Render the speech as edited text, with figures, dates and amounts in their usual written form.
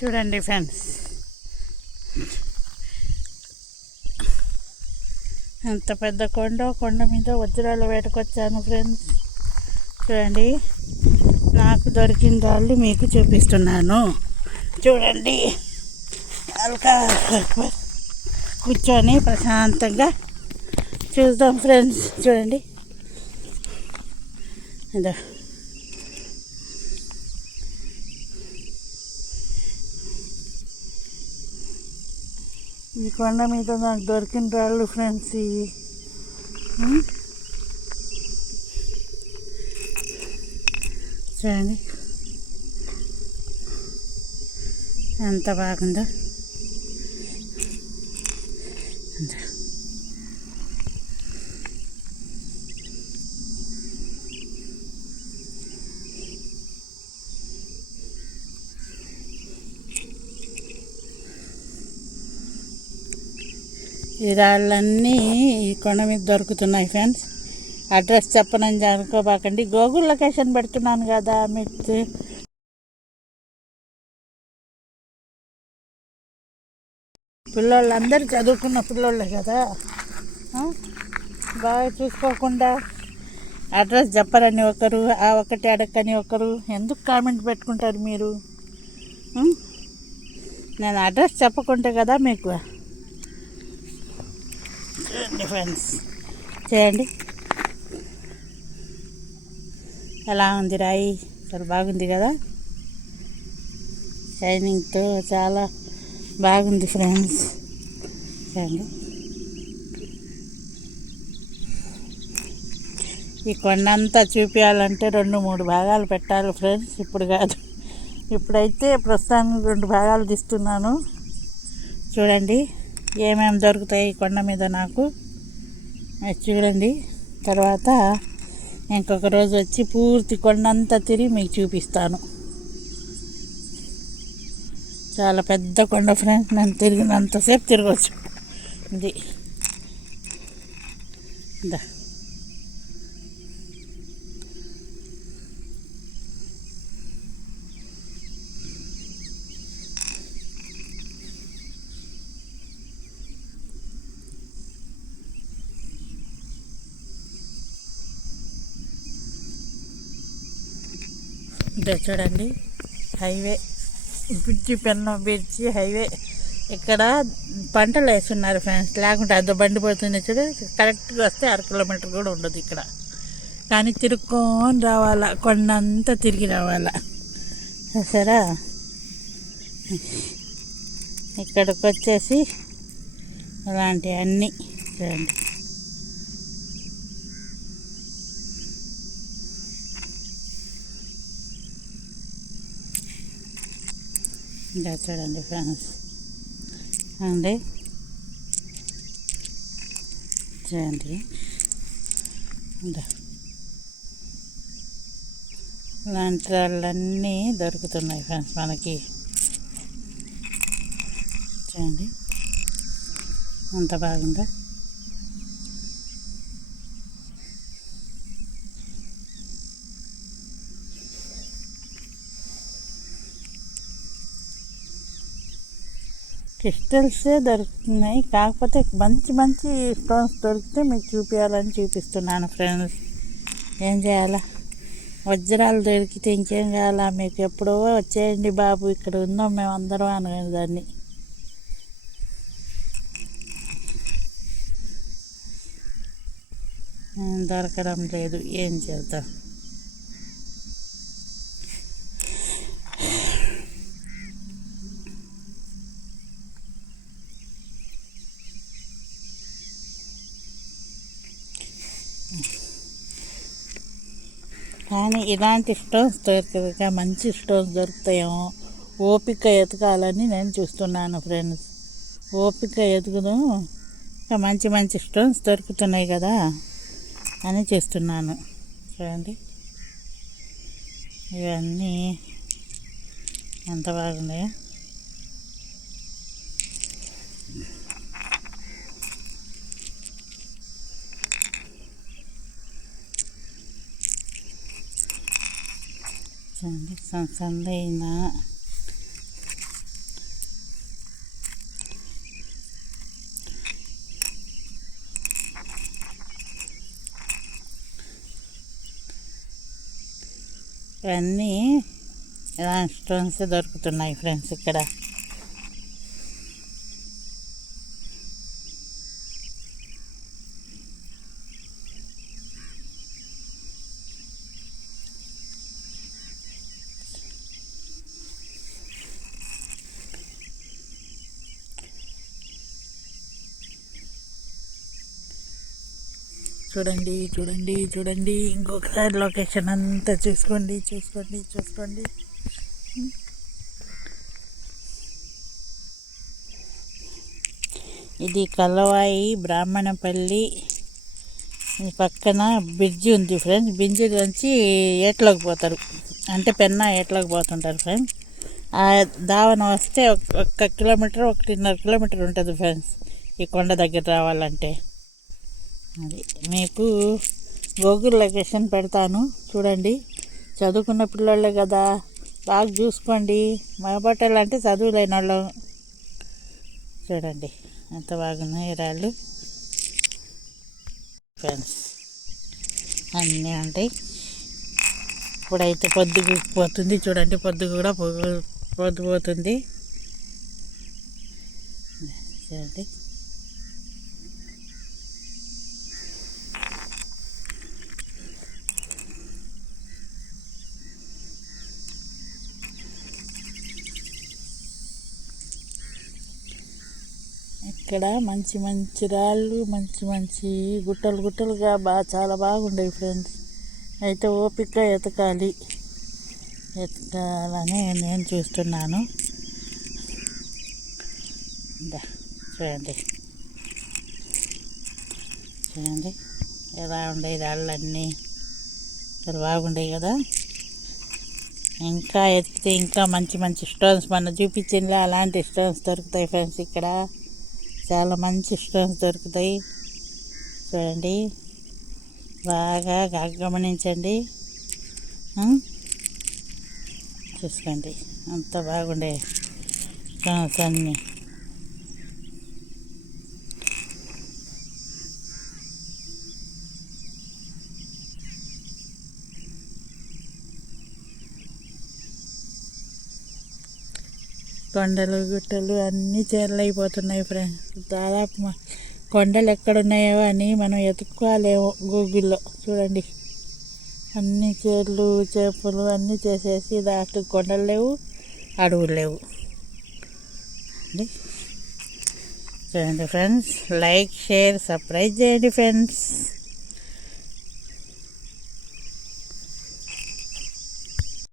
చూడండి ఫ్రెండ్స్, ఎంత పెద్ద కొండ మీద వజ్రాల వేటకొచ్చాను ఫ్రెండ్స్. చూడండి, నాకు దొరికిన రాళ్ళు మీకు చూపిస్తున్నాను. చూడండి, కూర్చొని ప్రశాంతంగా చూద్దాం ఫ్రెండ్స్. చూడండి, అదో ఈ కొండ మీద నాకు దొరికిన రాళ్ళు ఫ్రెండ్స్. ఇవి చూడండి ఎంత బాగుందో. ఈ రాళ్ళన్నీ ఈ కొండ మీద దొరుకుతున్నాయి ఫ్రెండ్స్. అడ్రస్ చెప్పనని అనుకోబాకండి, గూగుల్ లొకేషన్ పెడుతున్నాను కదా. మీకు పిల్లోళ్ళందరూ చదువుకున్న పిల్లోళ్ళే కదా, బాగా చూసుకోకుండా అడ్రస్ చెప్పరని ఒకరు, ఆ ఒకటి అడగని ఒకరు. ఎందుకు కామెంట్ పెట్టుకుంటారు మీరు? నేను అడ్రస్ చెప్పకుంటే కదా మీకు. చూడండి ఫ్రెండ్స్, చేయండి ఎలా ఉంది రాయి. చాలా బాగుంది కదా, షైనింగ్తో చాలా బాగుంది ఫ్రెండ్స్. చూడండి, ఈ కొండంతా చూపించాలంటే 2-3 భాగాలు పెట్టాలి ఫ్రెండ్స్. ఇప్పుడు కాదు, ఇప్పుడైతే ప్రస్తుతానికి 2 భాగాలు తీస్తున్నాను. చూడండి ఏమేమి దొరుకుతాయి ఈ కొండ మీద నాకు. చూడండి, తర్వాత ఇంకొక రోజు వచ్చి పూర్తి కొండంతా తిరిగి మీకు చూపిస్తాను. చాలా పెద్ద కొండ ఫ్రెండ్స్, నేను తిరిగినంతసేపు తిరగవచ్చు. ఇది ఇదే చూడండి, హైవే, బ్రిడ్జి హైవే. ఇక్కడ పంటలు వేస్తున్నారు ఫ్రెండ్స్, లేకుంటే అదో బండి పోతుంది. చూడు, కరెక్ట్గా వస్తే 1/2 కిలోమీటర్ కూడా ఉండదు ఇక్కడ. కానీ తిరుక్కొని రావాలా, కొండంతా తిరిగి రావాలా. సరే, ఇక్కడికి వచ్చేసి ఇలాంటివన్నీ చూడండి. ఇంకా చూడండి ఫ్రెండ్స్, అండి చూడండి, ఇలాంటి వాళ్ళన్నీ దొరుకుతున్నాయి ఫ్రెండ్స్ మనకి. చూడండి అంత బాగుందా. క్రిస్టల్సే దొరుకుతున్నాయి, కాకపోతే మంచి మంచి స్టోన్స్ దొరికితే మీకు చూపించాలని చూపిస్తున్నాను ఫ్రెండ్స్. ఏం చేయాలా, వజ్రాలు దొరికితే ఇంకేం కావాలా మీకు? ఎప్పుడో వచ్చేయండి బాబు, ఇక్కడ ఉన్నాం మేము అందరం అనుకునే దాన్ని. దొరకడం లేదు, ఏం చేద్దాం. కానీ ఇలాంటి స్టోన్స్ దొరకక మంచి స్టోన్స్ దొరుకుతాయేమో, ఓపిక ఎతకాలని నేను చూస్తున్నాను ఫ్రెండ్స్. ఓపిక ఎతుకుదాం, మంచి మంచి స్టోన్స్ దొరుకుతున్నాయి కదా అని చేస్తున్నాను. చూడండి ఇవన్నీ ఎంత బాగున్నాయో. చూడండి, సన్నైన ఇవన్నీ ఇలాంటి స్టోన్స్ దొరుకుతున్నాయి ఫ్రెండ్స్ ఇక్కడ. చూడండి చూడండి చూడండి, ఇంకొకసారి లొకేషన్ అంతా చూసుకోండి చూసుకోండి చూసుకోండి. ఇది కలవాయి బ్రాహ్మణపల్లి పక్కన బ్రిడ్జి ఉంది ఫ్రెండ్స్. బ్రిడ్జి నుంచి ఏట్లోకి పోతారు, అంటే పెన్నా ఏట్లోకి పోతుంటారు ఫ్రెండ్స్. ఆ దావన వస్తే 1 కిలోమీటర్ 1.5 కిలోమీటర్ ఉంటుంది ఫ్రెండ్స్ ఈ కొండ దగ్గర రావాలంటే. అది మీకు గూగుల్ లొకేషన్ పెడతాను చూడండి. చదువుకున్న పిల్లలే కదా, బాగా చూసుకోండి. మా బట్టలు అంటే చదువులేని వాళ్ళం. చూడండి ఎంత బాగున్నాయి రాళ్ళు ఫ్రెండ్స్, అన్నీ ఉంటాయి. ఇప్పుడైతే పొద్దు పోతుంది చూడండి, పొద్దు కూడా పొద్దుపోతుంది చూడండి. ఇక్కడ మంచి మంచి రాళ్ళు, మంచి మంచి గుట్టలు గుట్టలుగా చాలా బాగుండేవి ఫ్రెండ్స్. అయితే ఓపిక ఎతకాలని నేను చూస్తున్నాను. చూడండి చూడండి ఎలా ఉండేవి రాళ్ళన్నీ, చాలా బాగుండేవి కదా. ఇంకా ఎత్తితే ఇంకా మంచి మంచి స్టోన్స్ మన చూపించిందిలే అలాంటి స్టోన్స్ దొరుకుతాయి ఫ్రెండ్స్ ఇక్కడ. చాలా మంచి స్టోన్స్ దొరుకుతాయి చూడండి, బాగా గమనించండి చూసుకోండి. అంత బాగుండే స్టోన్స్ అన్నీ. కొండలు గుట్టలు అన్నీ చేరలైపోతున్నాయి ఫ్రెండ్స్. దాదాపు కొండలు ఎక్కడున్నాయో అని మనం ఎత్తుక్కోలేమో గూగుల్లో. చూడండి అన్ని చేర్లు చేపలు అన్నీ చేసేసి దాంట్లో కొండలు లేవు, అడవులు లేవు. చూడండి ఫ్రెండ్స్, లైక్ షేర్ సబ్స్క్రైబ్ చేయండి ఫ్రెండ్స్.